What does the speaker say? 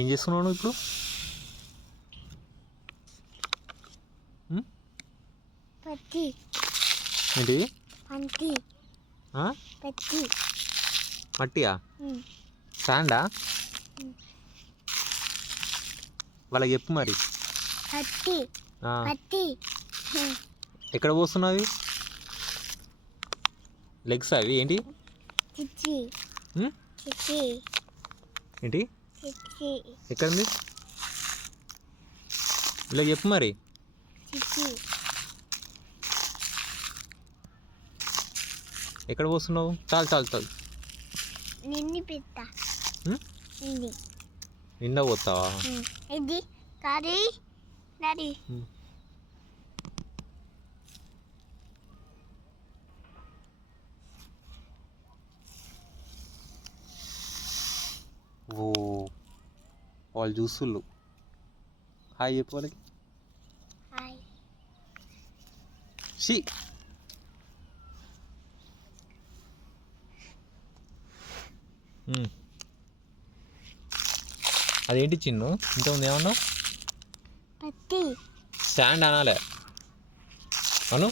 ఏం చేస్తున్నావు నువ్వు ఇప్పుడు? పత్తి ఏంటి? పంతి పత్తి మట్టియా? శాండా? వాళ్ళకి చెప్పు మరి. పత్తి పత్తి ఎక్కడ పోస్తున్నావు అవి? లెగ్స్ అవి ఏంటి? చిచ్చి చిచ్చి ఏంటి? చిచ్చి ఎక్కడుంది? ఇలా చెప్పు మరి. చిచ్చి ఎక్కడ పోస్తున్నావు? చాలు చాలు చాలు. నిన్ని పెట్ట నిన్ని నిండా పోతావా? ఇది కర్రీ డాడీ. ఓ వాళ్ళు చూస్తుళ్ళు. హాయ్ చెప్పు వాళ్ళకి. హాయ్ షీ అదేంటి చిన్ను ఇంతకుముందు ఏమన్నావు? పత్తి స్టాండ్ అనాలే అను.